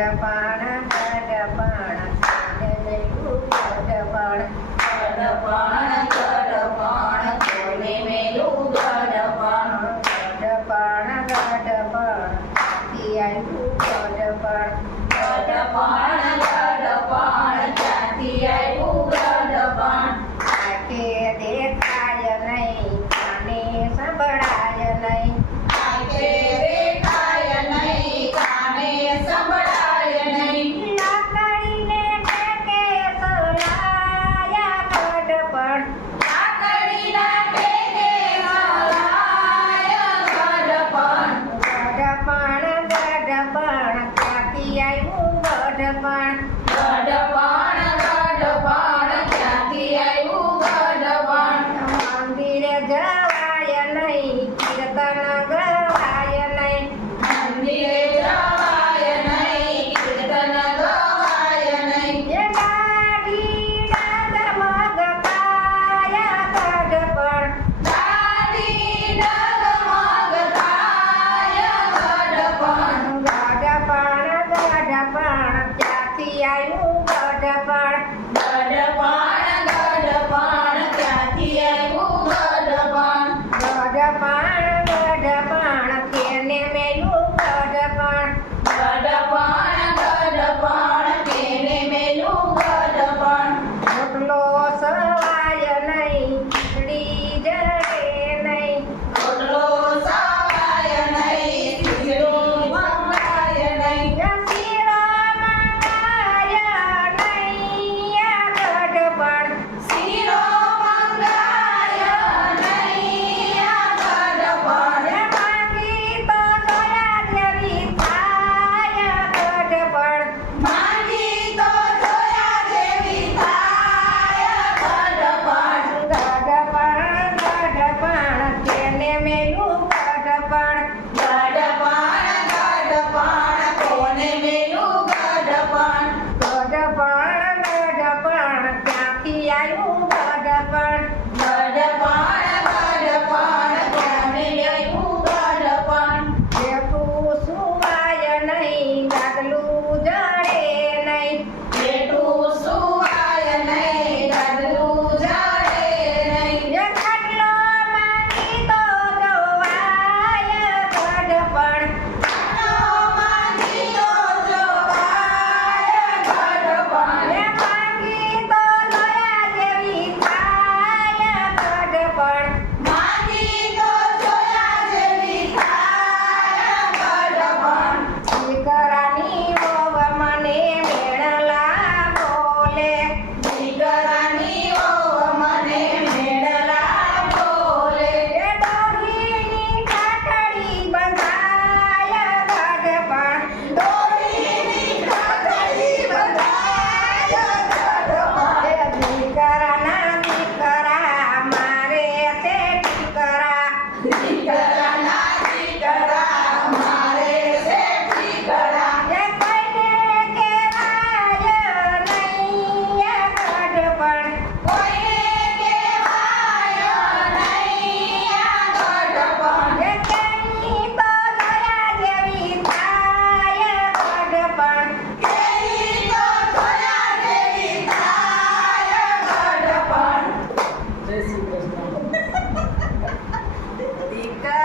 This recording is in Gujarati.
ગઢપણ ગઢપણ ને મેલું ગઢપણ ગઢપણ ગઢપણ કોને મેલું ગઢપણ ગઢપણ ગઢપણ ક્યાંથી આવ્યું ever.